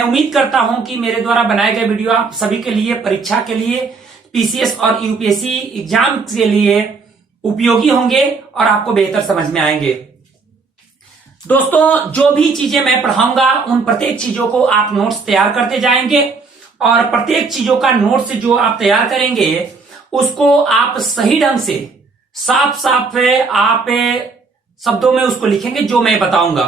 मैं उम्मीद करता हूं कि मेरे द्वारा बनाए गए वीडियो आप सभी के लिए, परीक्षा के लिए, पीसीएस और यूपीएससी एग्जाम के लिए उपयोगी होंगे और आपको बेहतर समझ में आएंगे। दोस्तों, जो भी चीजें मैं पढ़ाऊंगा उन प्रत्येक चीजों को आप नोट्स तैयार करते जाएंगे और प्रत्येक चीजों का नोट्स जो आप तैयार करेंगे उसको आप सही ढंग से साफ साफ आप शब्दों में उसको लिखेंगे जो मैं बताऊंगा,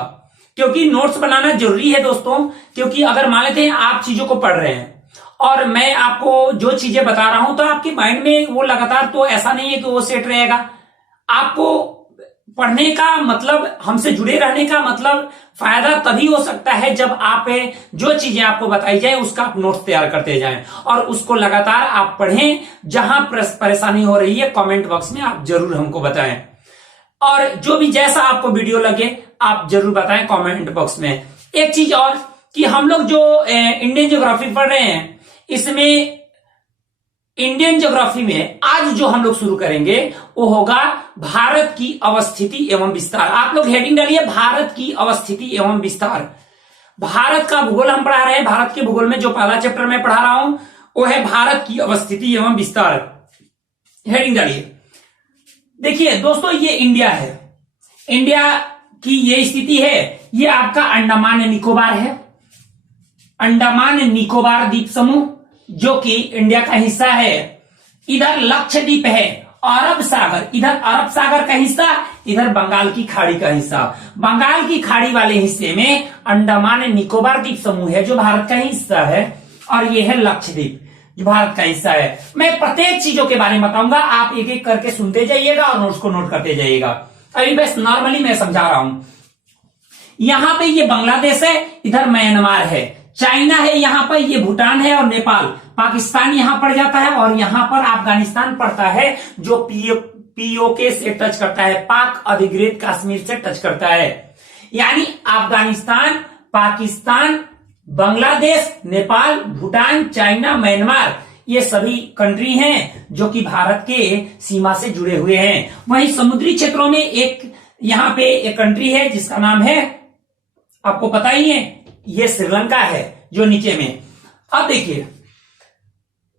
क्योंकि नोट्स बनाना जरूरी है दोस्तों। क्योंकि अगर मान लेते हैं आप चीजों को पढ़ रहे हैं और मैं आपको जो चीजें बता रहा हूं तो आपके माइंड में वो लगातार तो ऐसा नहीं है कि वो सेट रहेगा। आपको पढ़ने का मतलब, हमसे जुड़े रहने का मतलब फायदा तभी हो सकता है जब आप जो चीजें आपको बताई जाए उसका आप नोट्स तैयार करते जाएं और उसको लगातार आप पढ़ें। जहां परेशानी हो रही है कमेंट बॉक्स में आप जरूर हमको बताएं और जो भी जैसा आपको वीडियो लगे आप जरूर बताएं कमेंट बॉक्स में। एक चीज और कि हम लोग जो इंडियन ज्योग्राफी पढ़ रहे हैं, इसमें इंडियन ज्योग्राफी में आज जो हम लोग शुरू करेंगे वो होगा भारत की अवस्थिति एवं विस्तार। आप लोग हेडिंग डालिए, भारत की अवस्थिति एवं विस्तार। भारत का भूगोल हम पढ़ा रहे हैं। भारत के भूगोल में जो पहला चैप्टर मैं पढ़ा रहा हूं वो है भारत की अवस्थिति एवं विस्तार। हेडिंग डालिए। देखिए दोस्तों, ये इंडिया है। इंडिया की ये स्थिति है, ये आपका अंडमान निकोबार है। अंडमान निकोबार द्वीप समूह जो कि इंडिया का हिस्सा है। इधर लक्षद्वीप है, अरब सागर, इधर अरब सागर का हिस्सा, इधर बंगाल की खाड़ी का हिस्सा। बंगाल की खाड़ी वाले हिस्से में अंडमान निकोबार द्वीप समूह है जो भारत का हिस्सा है, और ये है लक्षद्वीप जो भारत का हिस्सा है। मैं प्रत्येक चीजों के बारे में बताऊंगा, आप एक एक करके सुनते जाइएगा और नोट्स को नोट करते जाइएगा। अभी बस नॉर्मली मैं समझा रहा हूं। यहां पे ये बांग्लादेश है, इधर म्यांमार है, चाइना है, यहाँ पर ये भूटान है और नेपाल, पाकिस्तान यहां पड़ जाता है और यहां पर अफगानिस्तान पड़ता है जो पीओके से टच करता है, पाक अधिकृत कश्मीर से टच करता है। यानी अफगानिस्तान, पाकिस्तान, बांग्लादेश, नेपाल, भूटान, चाइना, म्यांमार, ये सभी कंट्री हैं जो कि भारत के सीमा से जुड़े हुए हैं। वहीं समुद्री क्षेत्रों में एक यहां पे एक कंट्री है जिसका नाम है, आपको पता ही है, ये श्रीलंका है जो नीचे में। अब देखिए,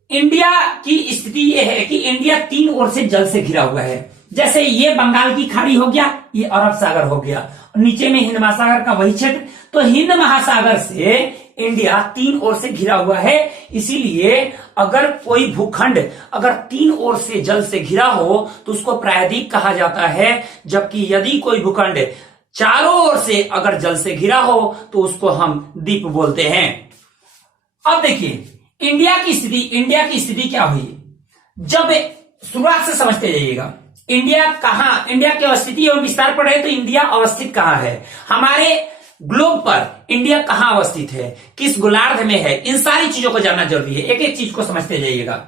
इंडिया की स्थिति यह है कि इंडिया तीन ओर से जल से घिरा हुआ है। जैसे ये बंगाल की खाड़ी हो गया, ये अरब सागर हो गया, और नीचे में हिंद महासागर का वही क्षेत्र। तो हिंद महासागर से इंडिया तीन ओर से घिरा हुआ है। इसीलिए अगर कोई भूखंड अगर तीन ओर से जल से घिरा हो तो उसको प्रायद्वीप कहा जाता है, जबकि यदि कोई भूखंड चारों ओर से अगर जल से घिरा हो तो उसको हम द्वीप बोलते हैं। अब देखिए इंडिया की स्थिति क्या हुई, जब शुरुआत से समझते जाइएगा। इंडिया की अवस्थिति एवं विस्तार पर है तो इंडिया अवस्थित कहां है, हमारे ग्लोब पर इंडिया कहां अवस्थित है, किस गोलार्ध में है, इन सारी चीजों को जानना जरूरी है। एक एक चीज को समझते जाइएगा।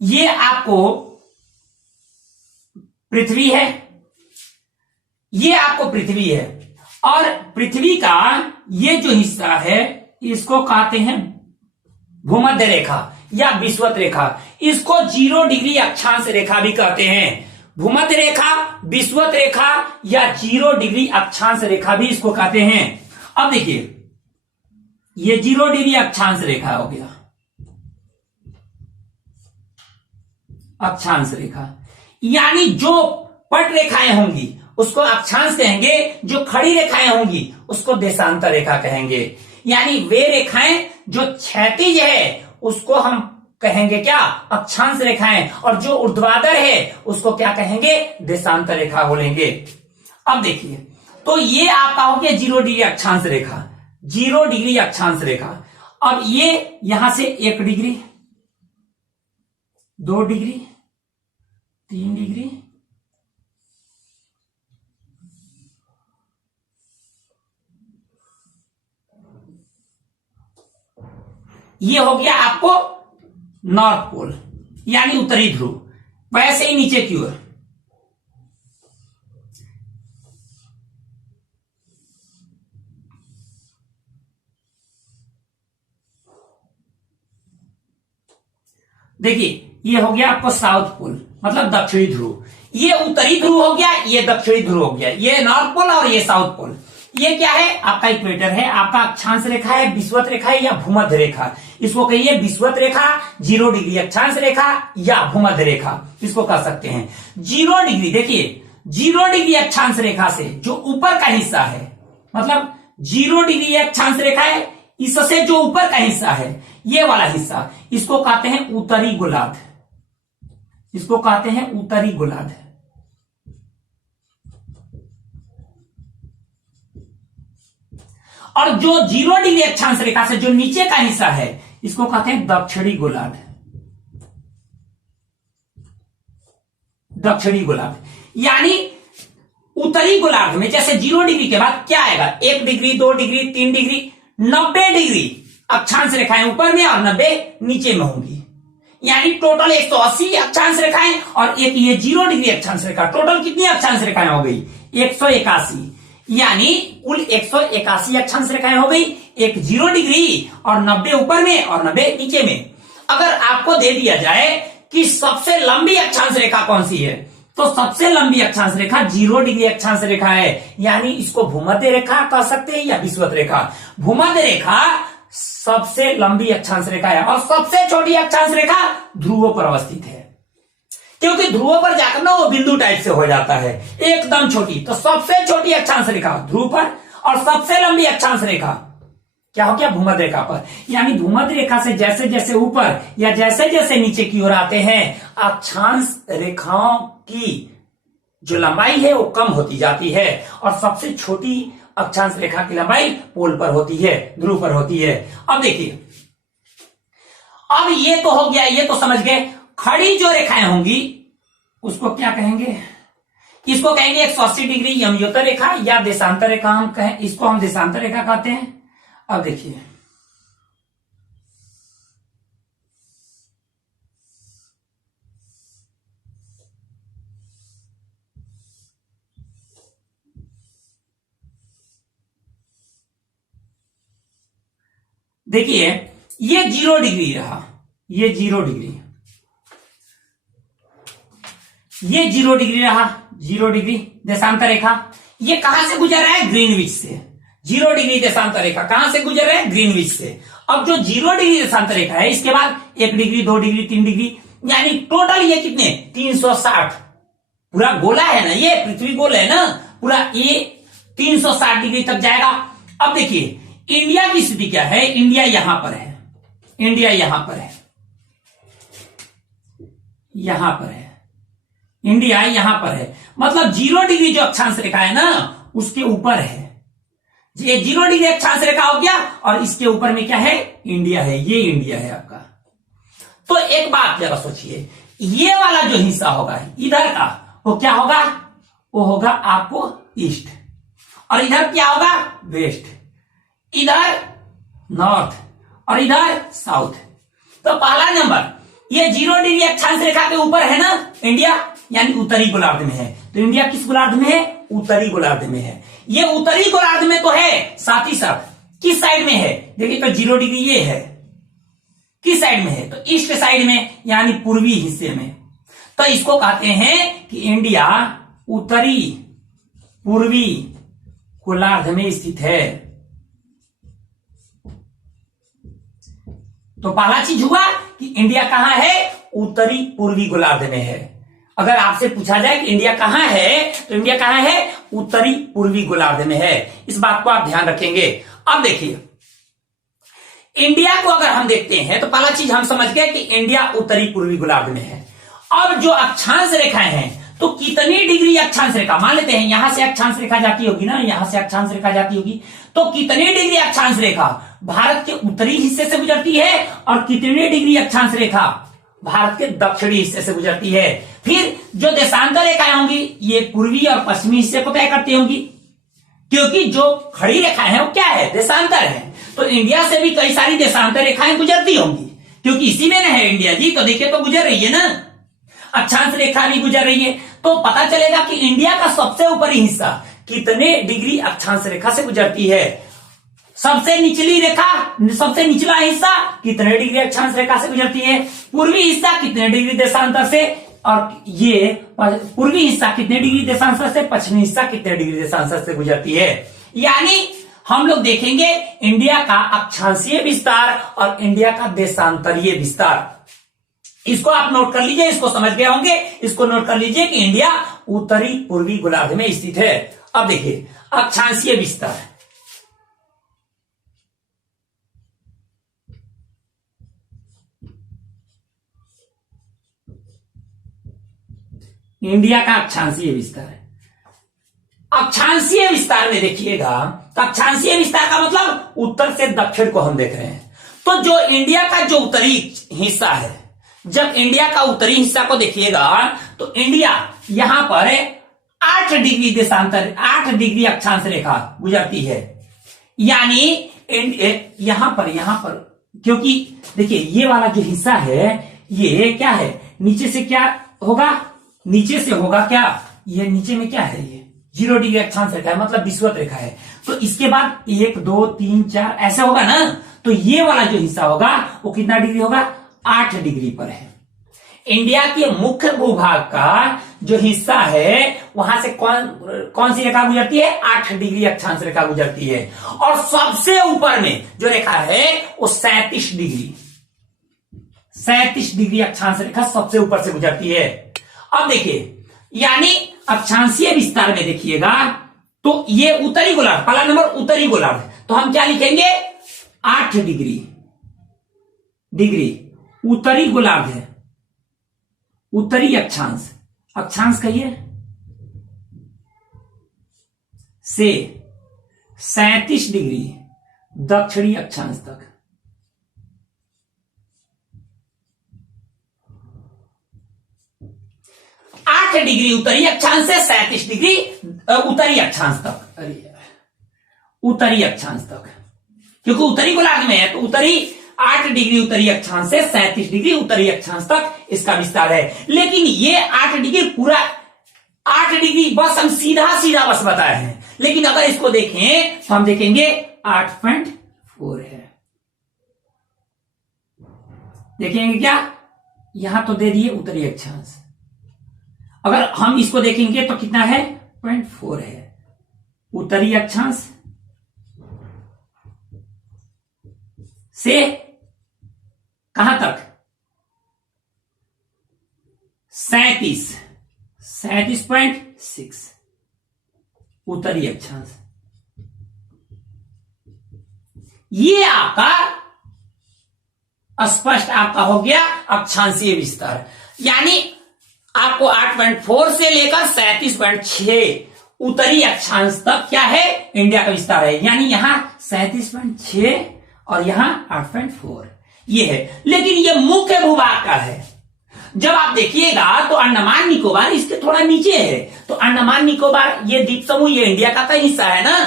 ये आपको पृथ्वी है, ये आपको पृथ्वी है, और पृथ्वी का ये जो हिस्सा है इसको कहते हैं भूमध्य रेखा या विषुवत रेखा। इसको 0 डिग्री अक्षांश रेखा भी कहते हैं। भूमध्य रेखा, विषुवत रेखा या 0 डिग्री अक्षांश रेखा भी इसको कहते हैं। अब देखिए, ये 0 डिग्री अक्षांश रेखा हो गया, अक्षांश रेखा। यानी जो पट रेखाएं होंगी उसको अक्षांश कहेंगे, जो खड़ी रेखाएं होंगी उसको देशांतर रेखा कहेंगे। यानी वे रेखाएं जो क्षैतिज है उसको हम कहेंगे क्या, अक्षांश रेखाएं, और जो ऊर्ध्वाधर है उसको क्या कहेंगे, देशांतर रेखा बोलेंगे। अब देखिए, तो ये आपका हो गया 0 डिग्री अक्षांश रेखा, 0 डिग्री अक्षांश रेखा। अब ये यहां से 1 डिग्री, 2 डिग्री, 3 डिग्री, ये हो गया आपको नॉर्थ पोल यानी उत्तरी ध्रुव। वैसे ही नीचे की ओर देखिए, ये हो गया आपको साउथ पोल मतलब दक्षिणी ध्रुव, ये उत्तरी ध्रुव हो गया, ये दक्षिणी ध्रुव हो गया, ये नॉर्थ पोल और ये साउथ पोल। ये क्या है? आपका इक्वेटर है, आपका अक्षांश रेखा है, विषुवत रेखा है या भूमध्य रेखा। इसको कहिए विषुवत रेखा, 0 डिग्री अक्षांश रेखा या भूमध्य रेखा, इसको कह सकते हैं। 0 डिग्री, देखिए 0 डिग्री अक्षांश रेखा से जो ऊपर का हिस्सा है, मतलब 0 डिग्री अक्षांश रेखा है, इससे जो ऊपर का हिस्सा है, ये वाला हिस्सा, इसको कहते हैं उत्तरी गोलार्ध, इसको कहते हैं उत्तरी गोलार्ध। और जो 0 डिग्री अक्षांश रेखा से जो नीचे का हिस्सा है, इसको कहते हैं दक्षिणी गोलार्ध, दक्षिणी गोलार्ध। यानी उत्तरी गोलार्ध में जैसे 0 डिग्री के बाद क्या आएगा? 1 डिग्री, 2 डिग्री, 3 डिग्री, 90 डिग्री अक्षांश रेखाएं ऊपर में और 90 नीचे में होंगी। यानी टोटल 180 अक्षांश रेखाएं और एक ये 0 डिग्री अक्षांश रेखा, टोटल कितनी अक्षांश रेखाएं हो गई? 181। यानी कुल 181 अक्षांश रेखाएं हो गई, एक 0 डिग्री और 90 ऊपर में और 90 नीचे में। अगर आपको दे दिया जाए कि सबसे लंबी अक्षांश रेखा कौन सी है, तो सबसे लंबी अक्षांश रेखा 0 डिग्री अक्षांश रेखा है। यानी इसको भूमध्य रेखा कह सकते हैं या विषुवत रेखा। भूमध्य रेखा सबसे लंबी अक्षांश रेखा है और सबसे छोटी अक्षांश रेखा ध्रुवों पर अवस्थित है, क्योंकि ध्रुवों पर जाकर ना वो बिंदु टाइप से हो जाता है, एकदम छोटी। तो सबसे छोटी अक्षांश रेखा ध्रुव पर और सबसे लंबी अक्षांश रेखा क्या हो गया? भूमध्य रेखा पर। यानी भूमध्य रेखा से जैसे जैसे ऊपर या जैसे जैसे नीचे की ओर आते हैं, अक्षांश रेखाओं की जो लंबाई है वो कम होती जाती है और सबसे छोटी अक्षांश रेखा की लंबाई पोल पर होती है, ध्रुव पर होती है। अब देखिए, अब ये तो हो गया, ये तो समझ गए। खड़ी जो रेखाएं होंगी उसको क्या कहेंगे? इसको कहेंगे 180 डिग्री यमयोतर रेखा या देशांतर रेखा, हम कहें इसको, हम देशांतर रेखा कहते हैं। अब देखिए, देखिए ये 0 डिग्री रहा, ये 0 डिग्री, ये 0 डिग्री रहा, 0 डिग्री देशांतर रेखा। ये कहां से गुजर रहा है? ग्रीनविच से। 0 डिग्री देशांतर रेखा कहां से गुजर रहा है? ग्रीनविच से। अब जो 0 डिग्री देशांतर रेखा है, इसके बाद 1 डिग्री, 2 डिग्री, 3 डिग्री, यानी टोटल ये कितने? 360। पूरा गोला है ना, ये पृथ्वी गोल है ना, पूरा ये 360 डिग्री तक जाएगा। अब देखिए इंडिया की स्थिति क्या है? इंडिया यहां पर है, इंडिया यहां पर है, यहां पर है, इंडिया यहां पर है। मतलब 0 डिग्री जो अक्षांश रेखा है ना, उसके ऊपर है। ये 0 डिग्री अक्षांश रेखा हो गया और इसके ऊपर में क्या है? इंडिया है, ये इंडिया है आपका। तो एक बात जरा सोचिए, ये वाला जो हिस्सा होगा इधर का, वो क्या होगा? वो होगा आपको ईस्ट, और इधर क्या होगा? वेस्ट, इधर नॉर्थ और इधर साउथ। तो पहला नंबर, ये 0 डिग्री अक्षांश रेखा के ऊपर है ना इंडिया, यानी उत्तरी गोलार्ध में है। तो इंडिया किस गोलार्ध में है? उत्तरी गोलार्ध में है। ये उत्तरी गोलार्ध में तो है, साथ ही साथ किस साइड में है? देखिए तो 0 डिग्री ये है, किस साइड में है? तो ईस्ट साइड में, यानी पूर्वी हिस्से में। तो इसको कहते हैं कि इंडिया उत्तरी पूर्वी गोलार्ध में स्थित है। तो पहला चीज हुआ कि इंडिया कहां है? उत्तरी पूर्वी गोलार्ध में है। अगर आपसे पूछा जाए कि इंडिया कहां है, तो इंडिया कहां है? उत्तरी पूर्वी गोलार्ध में है। इस बात को आप ध्यान रखेंगे। अब देखिए, इंडिया को अगर हम देखते हैं तो पहला चीज हम समझ गए कि इंडिया उत्तरी पूर्वी गोलार्ध में है। अब जो अक्षांश रेखाएं हैं, तो कितनी डिग्री अक्षांश रेखा, मान लेते हैं यहां से अक्षांश रेखा जाती होगी ना, यहां से अक्षांश रेखा जाती होगी, तो कितनी डिग्री अक्षांश रेखा भारत के उत्तरी हिस्से से गुजरती है और कितनी डिग्री अक्षांश रेखा भारत के दक्षिणी हिस्से से गुजरती है। फिर जो देशांतर रेखाएं होंगी, ये पूर्वी और पश्चिमी हिस्से को तय करती होंगी, क्योंकि जो खड़ी रेखाएं हैं वो क्या है? देशांतर है। तो इंडिया से भी कई सारी देशांतर रेखाएं गुजरती होंगी, क्योंकि इसी में ना है इंडिया जी। तो देखिए तो गुजर रही है ना, अक्षांश रेखा भी गुजर रही है। तो पता चलेगा कि इंडिया का सबसे ऊपरी हिस्सा कितने डिग्री अक्षांश रेखा से गुजरती है। सबसे निचली रेखा, सबसे निचला हिस्सा कितने डिग्री अक्षांश रेखा से गुजरती है। पूर्वी हिस्सा कितने डिग्री देशांतर से, और ये पूर्वी हिस्सा कितने डिग्री देशांतर से, पश्चिमी हिस्सा कितने डिग्री देशांतर से गुजरती है। यानी हम लोग देखेंगे इंडिया का अक्षांशीय विस्तार और इंडिया का देशांतरीय विस्तार। इसको आप नोट कर लीजिए, इसको समझ गए होंगे। इसको नोट कर लीजिए कि इंडिया उत्तरी पूर्वी गोलार्ध में स्थित है। अब देखिए अक्षांशीय विस्तार, इंडिया का अक्षांशीय विस्तार है। अक्षांशीय विस्तार में देखिएगा तो अक्षांशीय विस्तार का मतलब उत्तर से दक्षिण को हम देख रहे हैं। तो जो इंडिया का जो उत्तरी हिस्सा है, जब इंडिया का उत्तरी हिस्सा को देखिएगा तो इंडिया यहां पर 8 डिग्री देशांतर 8 डिग्री अक्षांश रेखा गुजरती है। यानी यहां पर क्योंकि देखिए ये वाला जो हिस्सा है ये क्या है, नीचे से क्या होगा, नीचे से होगा क्या, ये नीचे में क्या है, ये 0 डिग्री अक्षांश रेखा है, मतलब विषुवत रेखा है। तो इसके बाद 1 2 3 4 ऐसे होगा ना, तो ये वाला जो हिस्सा होगा वो कितना डिग्री होगा, 8 डिग्री पर है। इंडिया के मुख्य भूभाग का जो हिस्सा है वहां से कौन सी रेखा गुजरती है, 8 डिग्री अक्षांश रेखा गुजरती है। और सबसे ऊपर में जो रेखा है वो 37 डिग्री अक्षांश रेखा सबसे ऊपर से गुजरती है। अब देखिए यानी अक्षांशीय विस्तार में देखिएगा तो ये उत्तरी गोलार्ध, पहला नंबर उत्तरी गोलार्ध, तो हम क्या लिखेंगे 8 डिग्री उत्तरी गोलार्ध है, उत्तरी अक्षांश, अक्षांश कहिए से 37 डिग्री दक्षिणी अक्षांश तक। डिग्री उत्तरी अक्षांश से 37 डिग्री उत्तरी अक्षांश तक, उत्तरी अक्षांश तक, क्योंकि उत्तरी गोलार्ध में है तो उत्तरी 8 डिग्री उत्तरी अक्षांश से 37 डिग्री उत्तरी अक्षांश तक इसका विस्तार है। लेकिन ये 8 डिग्री पूरा 8 डिग्री बस हम सीधा बस बताए हैं, लेकिन अगर इसको देखें तो हम देखेंगे 8.4 है। देखेंगे क्या, यहां तो दे दिए उत्तरी अक्षांश, अगर हम इसको देखेंगे तो कितना है 0.4 है उत्तरी अक्षांश से कहां तक, 37.6 उत्तरी अक्षांश। ये आपका स्पष्ट आपका हो गया अक्षांशीय विस्तार। यानी आपको 8.4 से लेकर 37.6 उत्तरी अक्षांश तक क्या है, इंडिया का विस्तार है। यानी यहां 37.6 और यहां 8.4 ये है। लेकिन ये मुख्य भूभाग का है। जब आप देखिएगा तो अंडमान निकोबार इसके थोड़ा नीचे है, तो अंडमान निकोबार ये द्वीप समूह ये इंडिया का हिस्सा है ना,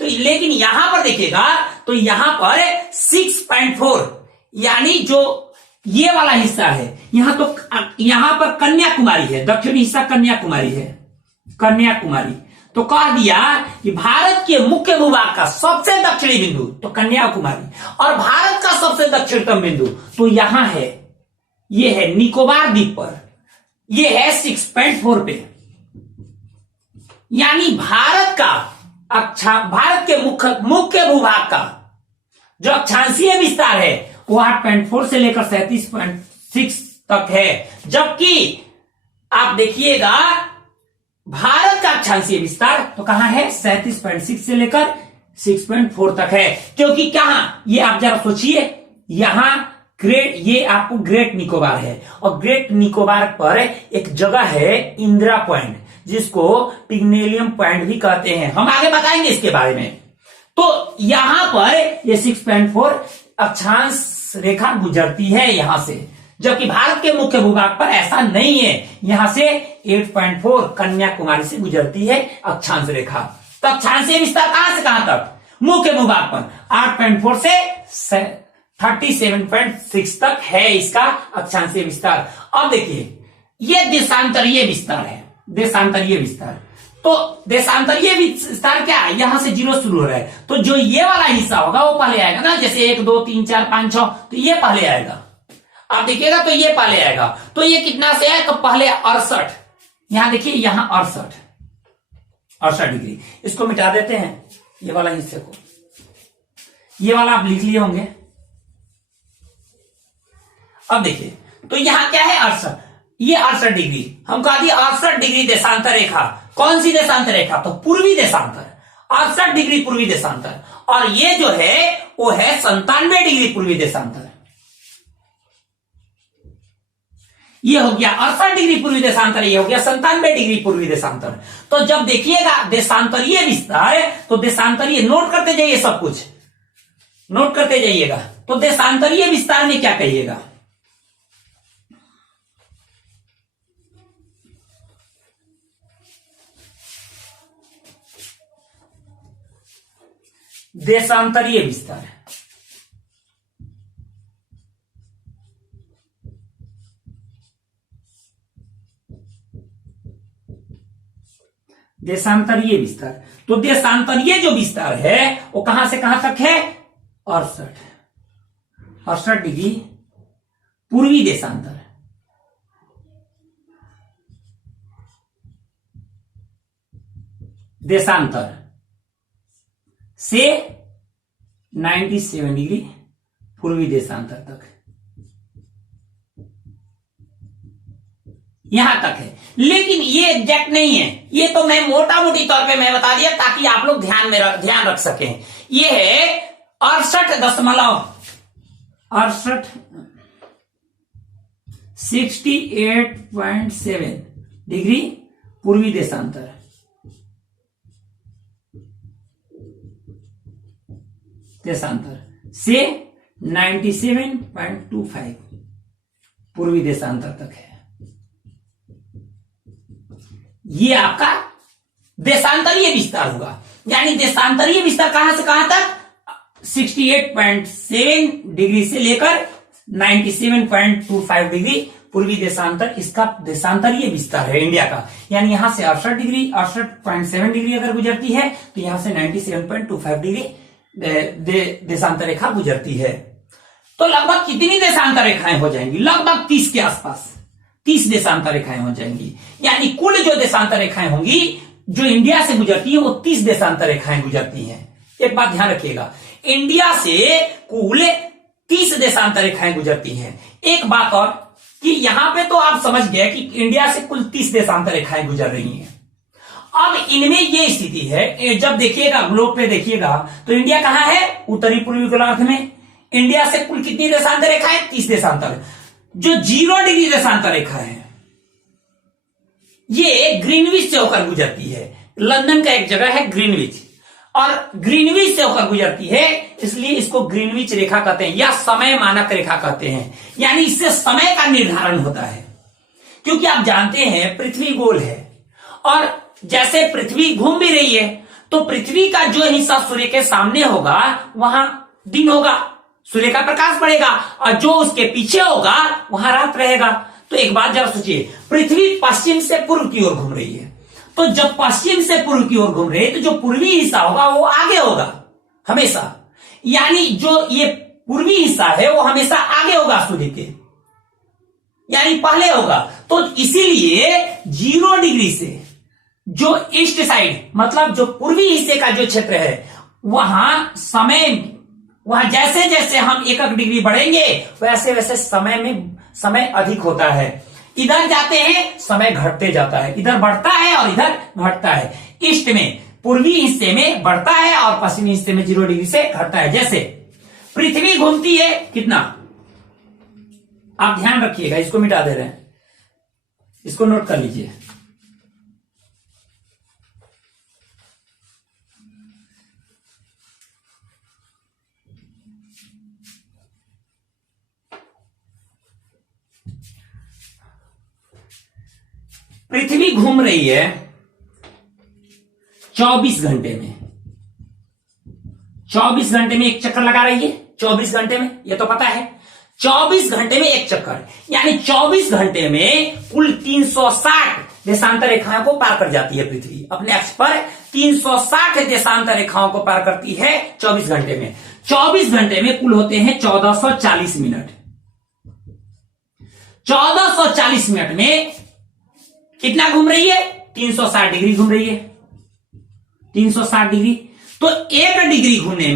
तो लेकिन यहां पर देखिएगा तो यहां पर 6.4 यानी जो ये वाला हिस्सा है, यहां पर कन्याकुमारी है, दक्षिणी हिस्सा कन्याकुमारी है, कन्याकुमारी। तो कह दिया कि भारत के मुख्य भूभाग का सबसे दक्षिणी बिंदु तो कन्याकुमारी, और भारत का सबसे दक्षिणतम बिंदु तो यहां है, ये है निकोबार द्वीप पर, ये है 6.4 पे। यानी भारत के मुख्य भूभाग का जो अक्षांशीय विस्तार है वो 8.4 से लेकर 37.6 तक है। जबकि आप देखिएगा भारत का अक्षांशीय विस्तार तो कहां है, 37.6 से लेकर 6.4 तक है। क्योंकि कहां, ये आप जरा सोचिए, यहां ये आपको ग्रेट निकोबार है, और ग्रेट निकोबार पर एक जगह है इंदिरा पॉइंट, जिसको पिग्मेलियन पॉइंट भी कहते हैं, हम आगे बताएंगे इसके बारे में। तो यहां पर ये 6.4 अक्षांश रेखा गुजरती है यहां से, जबकि भारत के मुख्य भूभाग पर ऐसा नहीं है, यहां से 8.4 कन्याकुमारी से गुजरती है अक्षांश रेखा। तो अक्षांशीय विस्तार कहां से कहां तक, मुख्य भूभाग पर 8.4 से 37.6 तक है इसका अक्षांशीय विस्तार। अब देखिए ये देशांतरीय विस्तार है, देशांतरीय विस्तार। तो देशांतरीय विस्तार क्या है, यहां से 0 शुरू हो रहा है, तो जो ये वाला हिस्सा होगा वो पहले आएगा ना, जैसे 1 2 3 4 5 6, तो ये पहले आएगा। आप देखिएगा तो ये पहले आएगा, तो ये कितना से है, तो पहले 68, यहां देखिए यहां 68 डिग्री, इसको मिटा देते हैं, ये वाला हिस्से को, ये वाला आप लिख लिए होंगे। अब देखिए, तो यहां क्या है 68, ये 68 डिग्री, हम कहा दिया 68 डिग्री देशांतर रेखा। कौन सी देशांतर रेखा? तो पूर्वी देशांतर, 68 डिग्री पूर्वी देशांतर। और ये जो है वो है 97 डिग्री पूर्वी देशांतर। ये हो गया 68 डिग्री पूर्वी देशांतर, ये हो गया 97 डिग्री पूर्वी देशांतर। तो जब देखिएगा देशांतरीय विस्तार, तो देशांतरीय नोट करते जाइए, सब कुछ नोट करते जाइएगा। तो देशांतरीय विस्तार में क्या कहिएगा? देशांतरीय विस्तार, देशांतरीय विस्तार। तो देशांतरीय जो विस्तार है वो कहां से कहां तक है? 68 डिग्री पूर्वी देशांतर, देशांतर से 97 डिग्री पूर्वी देशांतर तक, यहां तक है। लेकिन ये एग्जैक्ट नहीं है, ये तो मैं मोटा मोटी तौर पे मैं बता दिया ताकि आप लोग ध्यान रख सकें। ये है 68.7 डिग्री पूर्वी देशांतर, से 97.25 पूर्वी देशांतर तक है। ये आपका देशांतरीय विस्तार होगा। यानी देशांतरीय विस्तार कहां से कहां तक? 68.7 डिग्री से लेकर 97.25 डिग्री पूर्वी देशांतर, इसका देशांतरीय विस्तार है इंडिया का। यानी यहां से 68.7 डिग्री अगर गुजरती है तो यहां से 97.25 डिग्री देशांतर रेखा गुजरती है। तो लगभग कितनी देशांतर रेखाएं हो जाएंगी? लगभग 30 के आसपास 30 देशांतर रेखाएं हो जाएंगी। यानी कुल जो देशांतर रेखाएं होंगी जो इंडिया से गुजरती है वो 30 देशांतर रेखाएं गुजरती हैं। एक बात ध्यान रखिएगा, इंडिया से कुल 30 देशांतर रेखाएं गुजरती हैं। एक बात और कि यहां पे तो आप समझ गए कि इंडिया से कुल 30 देशांतर रेखाएं गुजर रही हैं। अब इनमें ये स्थिति है, जब देखिएगा ग्लोब पे देखिएगा तो इंडिया कहां है? उत्तरी पूर्वी गोलार्ध में। इंडिया से कुल कितनी देशांतर रेखाएं? 30 देशांतर। जो 0 डिग्री देशांतर रेखा है ये ग्रीनविच से होकर गुजरती है। लंदन का एक जगह है ग्रीनविच, और ग्रीनविच से होकर गुजरती है, इसलिए इसको ग्रीनविच रेखा कहते हैं या समय मानक रेखा कहते हैं। यानी इससे समय का निर्धारण होता है, क्योंकि आप जानते हैं पृथ्वी गोल है और जैसे पृथ्वी घूम भी रही है तो पृथ्वी का जो हिस्सा सूर्य के सामने होगा वहां दिन होगा, सूर्य का प्रकाश पड़ेगा, और जो उसके पीछे होगा वहां रात रहेगा। तो एक बात जरा सोचिए, पृथ्वी पश्चिम से पूर्व की ओर घूम रही है, तो जब पश्चिम से पूर्व की ओर घूम रही है तो जो पूर्वी हिस्सा होगा वो आगे होगा हमेशा। यानी जो ये पूर्वी हिस्सा है वो हमेशा आगे होगा सूर्य के, यानी पहले होगा। तो इसीलिए 0 डिग्री से जो ईस्ट साइड मतलब जो पूर्वी हिस्से का जो क्षेत्र है वहां जैसे जैसे हम 1 डिग्री बढ़ेंगे वैसे वैसे समय अधिक होता है। इधर जाते हैं समय घटते जाता है, इधर बढ़ता है और इधर घटता है। ईस्ट में पूर्वी हिस्से में बढ़ता है और पश्चिमी हिस्से में 0 डिग्री से घटता है। जैसे पृथ्वी घूमती है कितना, आप ध्यान रखिएगा, इसको मिटा दे रहे हैं, इसको नोट कर लीजिए। पृथ्वी घूम रही है 24 घंटे में, 24 घंटे में एक चक्कर लगा रही है। 24 घंटे में, ये तो पता है, 24 घंटे में एक चक्कर, यानी 24 घंटे में कुल 360 देशांतर रेखाओं को पार कर जाती है पृथ्वी। अपने अक्ष पर 360 देशांतर रेखाओं को पार करती है 24 घंटे में। 24 घंटे में कुल होते हैं 1440 मिनट। 1440 मिनट में कितना घूम रही है? 360 डिग्री घूम रही है, 360 डिग्री। तो 1 डिग्री घूमने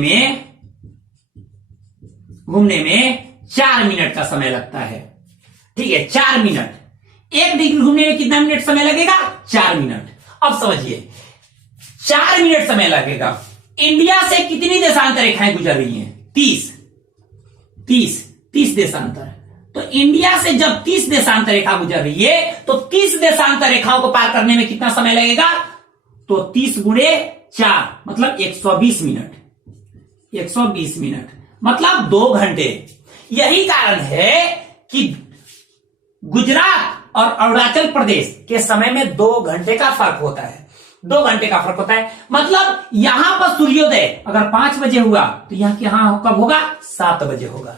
में 4 मिनट का समय लगता है। ठीक है, 4 मिनट। 1 डिग्री घूमने में कितना मिनट समय लगेगा? 4 मिनट। अब समझिए, 4 मिनट समय लगेगा। इंडिया से कितनी देशांतर रेखाएं गुजर रही हैं? 30 देशांतर। तो इंडिया से जब 30 देशांतर रेखा गुजर रही है तो 30 देशांतर रेखाओं को पार करने में कितना समय लगेगा? तो 30 गुणे 4 मतलब 120 मिनट। 120 मिनट मतलब 2 घंटे। यही कारण है कि गुजरात और अरुणाचल प्रदेश के समय में 2 घंटे का फर्क होता है। 2 घंटे का फर्क होता है। मतलब यहां पर सूर्योदय अगर 5 बजे हुआ तो यहां कब होगा? 7 बजे होगा।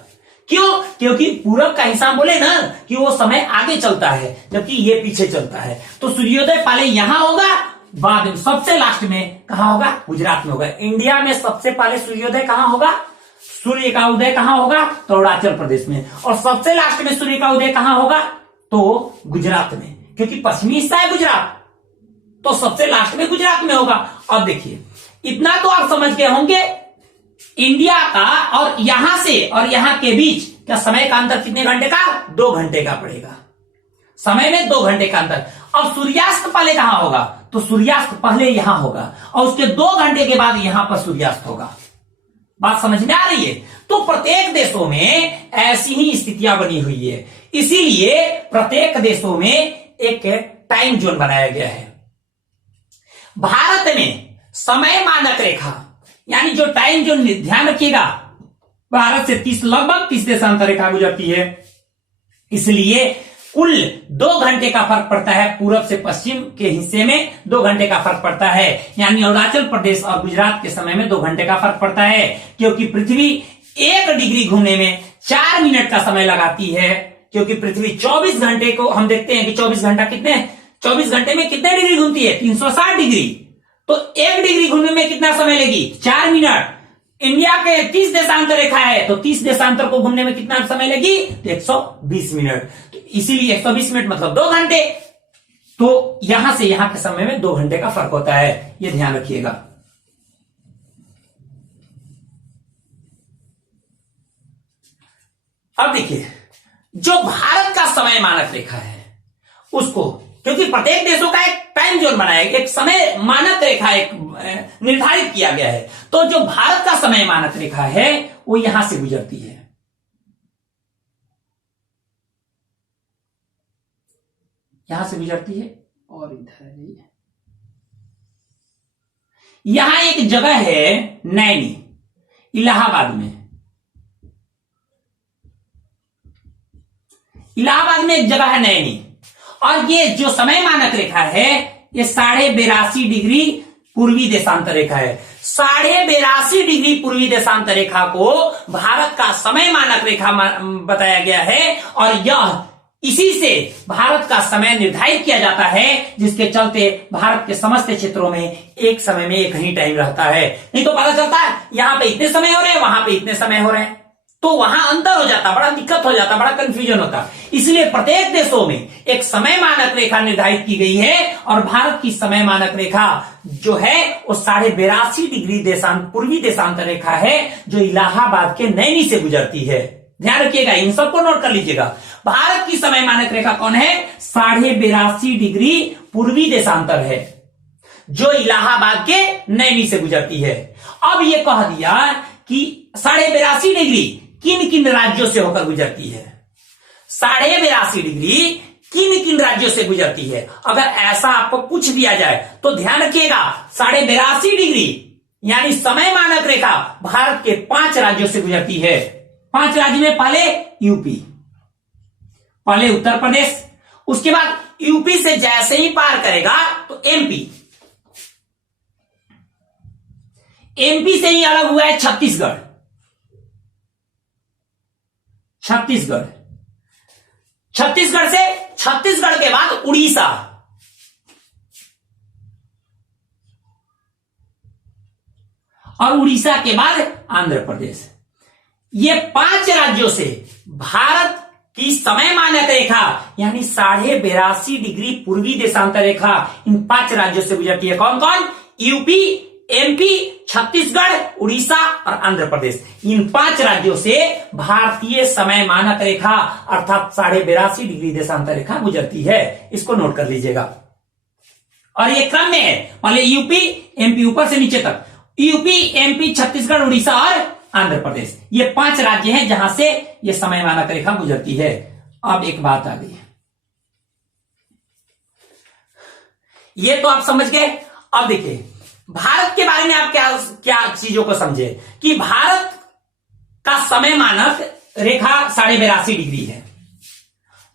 क्यों? क्योंकि पूरब का हिसाब बोले ना कि वो समय आगे चलता है जबकि ये पीछे चलता है। तो सूर्योदय पहले यहां होगा, बाद में सबसे लास्ट में कहां होगा? गुजरात में होगा। इंडिया में सबसे पहले सूर्योदय कहां होगा? सूर्य का उदय कहां होगा? तो अरुणाचल प्रदेश में। और सबसे लास्ट में सूर्य का उदय कहां होगा? तो गुजरात में, क्योंकि पश्चिमी हिस्सा है गुजरात, तो सबसे लास्ट में गुजरात में होगा। अब देखिए, इतना तो आप समझ गए होंगे इंडिया का और यहां से और यहां के बीच का समय का अंतर कितने घंटे का? 2 घंटे का पड़ेगा। समय में 2 घंटे का अंतर। अब सूर्यास्त पहले कहां होगा? तो सूर्यास्त पहले यहां होगा और उसके 2 घंटे के बाद यहां पर सूर्यास्त होगा। बात समझ में आ रही है? तो प्रत्येक देशों में ऐसी ही स्थितियां बनी हुई है। इसीलिए प्रत्येक देशों में एक टाइम जोन बनाया गया है। भारत में समय मानक रेखा यानी जो टाइम जोन, ध्यान रखिएगा, भारत से लगभग 30 देशांतर रेखा गुजरती है। इसलिए कुल 2 घंटे का फर्क पड़ता है। पूरब से पश्चिम के हिस्से में 2 घंटे का फर्क पड़ता है। यानी अरुणाचल प्रदेश और गुजरात के समय में 2 घंटे का फर्क पड़ता है, क्योंकि पृथ्वी 1 डिग्री घूमने में 4 मिनट का समय लगाती है। क्योंकि पृथ्वी 24 घंटे को हम देखते हैं कि 24 घंटा कितने, 24 घंटे में कितने डिग्री घूमती है? 360 डिग्री। तो 1 डिग्री घूमने में कितना समय लेगी? 4 मिनट। इंडिया के 30 देशांतर रेखा है तो 30 देशांतर को घूमने में कितना समय लेगी? 120 मिनट। तो इसीलिए 120 मिनट मतलब 2 घंटे। तो यहां से यहां के समय में 2 घंटे का फर्क होता है, यह ध्यान रखिएगा। अब देखिए, जो भारत का समय मानक रेखा है उसको, क्योंकि प्रत्येक देशों का एक टाइम जोन बनाया, एक समय मानक रेखा एक निर्धारित किया गया है। तो जो भारत का समय मानक रेखा है वो यहां से गुजरती है। यहां से गुजरती है और इधर यहां एक जगह है नैनी, इलाहाबाद में। इलाहाबाद में एक जगह है नैनी, और ये जो समय मानक रेखा है ये 82.5 डिग्री पूर्वी देशांतर रेखा है। 82.5 डिग्री पूर्वी देशांतर रेखा को भारत का समय मानक रेखा बताया गया है, और यह इसी से भारत का समय निर्धारित किया जाता है, जिसके चलते भारत के समस्त क्षेत्रों में एक समय में एक ही टाइम रहता है। नहीं तो पता चलता है यहां पे इतने समय हो रहे हैं, वहां पे इतने समय हो रहे हैं, तो वहां अंतर हो जाता, बड़ा दिक्कत हो जाता, बड़ा कंफ्यूजन होता। इसलिए प्रत्येक देशों में एक समय मानक रेखा निर्धारित की गई है, और भारत की समय मानक रेखा जो है वो 82.5 डिग्री पूर्वी देशांतर रेखा है, जो इलाहाबाद के नैनी से गुजरती है। ध्यान रखिएगा, इन सबको नोट कर लीजिएगा। भारत की समय मानक रेखा कौन है? 82.5 डिग्री पूर्वी देशांतर है, जो इलाहाबाद के नैनी से गुजरती है। अब ये कह दिया कि 82.5 डिग्री किन किन राज्यों से होकर गुजरती है। 82.5 डिग्री किन किन राज्यों से गुजरती है, अगर ऐसा आपको पूछ दिया जाए तो ध्यान रखिएगा, 82.5 डिग्री यानी समय मानक रेखा भारत के 5 राज्यों से गुजरती है। 5 राज्य में पहले यूपी, पहले उत्तर प्रदेश, उसके बाद यूपी से जैसे ही पार करेगा तो एमपी, एमपी से ही अलग हुआ है छत्तीसगढ़, छत्तीसगढ़ से, छत्तीसगढ़ के बाद उड़ीसा, और उड़ीसा के बाद आंध्र प्रदेश। ये 5 राज्यों से भारत की समय मानक रेखा यानी 82.5 डिग्री पूर्वी देशांतर रेखा इन 5 राज्यों से गुजरती है। कौन कौन? यूपी, एमपी, छत्तीसगढ़, उड़ीसा और आंध्र प्रदेश, इन 5 राज्यों से भारतीय समय मानक रेखा अर्थात 82.5 डिग्री देशांतर रेखा गुजरती है। इसको नोट कर लीजिएगा। और ये क्रम में है, मान लीजिए यूपी एमपी ऊपर से नीचे तक, यूपी एमपी छत्तीसगढ़ उड़ीसा और आंध्र प्रदेश, ये 5 राज्य हैं जहां से ये समय मानक रेखा गुजरती है। अब एक बात आ गई, ये तो आप समझ गए। अब देखिए भारत के बारे में आप क्या क्या चीजों को समझे कि भारत का समय मानक रेखा 82.5 डिग्री है,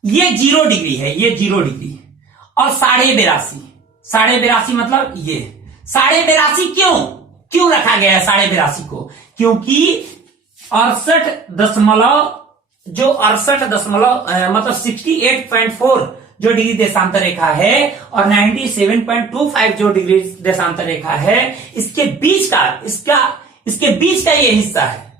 ये 0 डिग्री है, ये 0 डिग्री और 82.5 मतलब ये 82.5 क्यों रखा गया है 82.5 को? क्योंकि 68 मतलब 68.4 जो डिग्री देशांतर रेखा है और 97.25 जो डिग्री देशांतर रेखा है, इसके बीच का ये हिस्सा है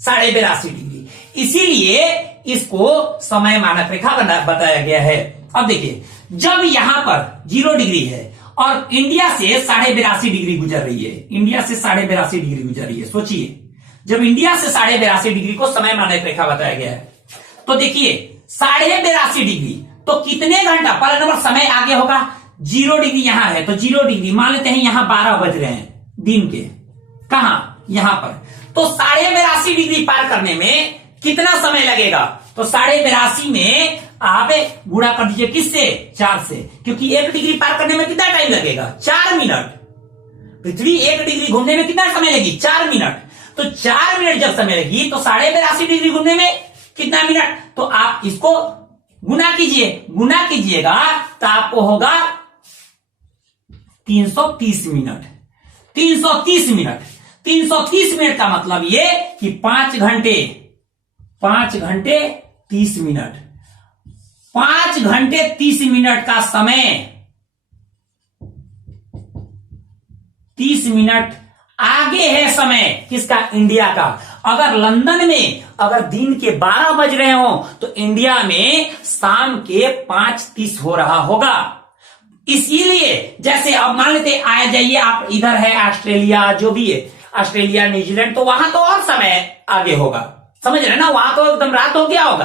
82.5 डिग्री, इसीलिए इसको समय मानक रेखा बताया गया है। अब देखिए जब यहां पर 0 डिग्री है और इंडिया से 82.5 डिग्री गुजर रही है, इंडिया से 82.5 डिग्री गुजर रही है, सोचिए जब इंडिया से 82.5 डिग्री को समय मानक रेखा बताया गया है, तो देखिए 82.5 डिग्री तो कितने घंटा, पहला नंबर समय आगे होगा, 0 डिग्री यहां है तो 0 डिग्री मान लेते हैं, यहां 12 बज रहे हैं दिन के, कहां, यहां पर, तो 82.5 डिग्री पार करने में कितना समय लगेगा? तो 82.5 में आप गुणा कर दीजिए किससे? 4 से, क्योंकि 1 डिग्री पार करने में कितना टाइम लगेगा? 4 मिनट। पृथ्वी 1 डिग्री घूमने में कितना समय लगेगी? 4 मिनट। तो 4 मिनट जब समय लगी तो 82.5 डिग्री घूमने में कितना मिनट? तो आप इसको गुना कीजिएगा तो आपको होगा 330 मिनट। 330 मिनट का मतलब ये कि 5 घंटे 30 मिनट, 5 घंटे 30 मिनट का समय, 30 मिनट आगे है समय किसका? इंडिया का। अगर लंदन में अगर दिन के 12 बज रहे हो तो इंडिया में शाम के 5:30 हो रहा होगा। इसीलिए जैसे अब मान लेते आ जाइए आप, इधर है ऑस्ट्रेलिया, जो भी है ऑस्ट्रेलिया न्यूजीलैंड, तो वहां तो और समय आगे होगा, समझ रहे ना, वहां तो एकदम रात हो गया होगा।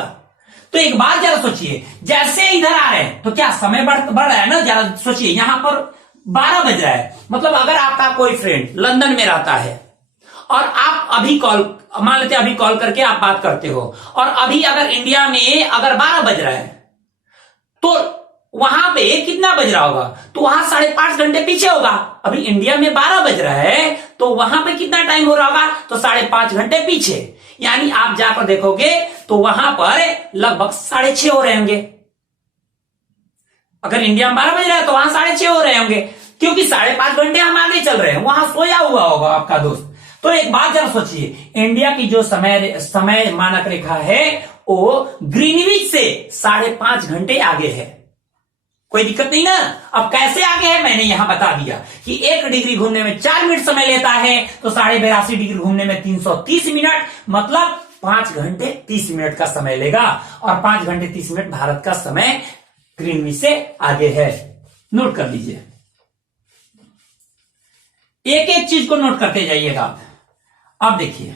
तो एक बात जरा सोचिए, जैसे इधर आ रहे हैं तो क्या समय बढ़ रहा है ना, जरा सोचिए यहां पर 12 बज रहा है, मतलब अगर आपका कोई फ्रेंड लंदन में रहता है और आप अभी मान लेते अभी कॉल करके आप बात करते हो, और अभी अगर इंडिया में अगर 12 बज रहा है तो वहां पे कितना बज रहा होगा? तो वहां 5.5 घंटे पीछे होगा। अभी इंडिया में 12 बज रहा है तो वहां पे कितना टाइम हो रहा होगा? तो 5.5 घंटे पीछे, यानी आप जाकर देखोगे तो वहां पर लगभग 6:30 हो रहे होंगे। अगर इंडिया में 12 बज रहा है तो वहां 6:30 हो रहे होंगे, क्योंकि 5.5 घंटे हम आगे चल रहे हैं, वहां सोया हुआ होगा आपका दोस्त। तो एक बात जरा सोचिए, इंडिया की जो समय मानक रेखा है वो ग्रीनविच से 5.5 घंटे आगे है। कोई दिक्कत नहीं ना। अब कैसे आगे है मैंने यहां बता दिया कि 1 डिग्री घूमने में 4 मिनट समय लेता है, तो 82.5 डिग्री घूमने में 330 मिनट, मतलब 5 घंटे 30 मिनट का समय लेगा। और 5 घंटे 30 मिनट भारत का समय ग्रीनविच से आगे है। नोट कर लीजिए, एक एक चीज को नोट करते जाइएगा। अब देखिए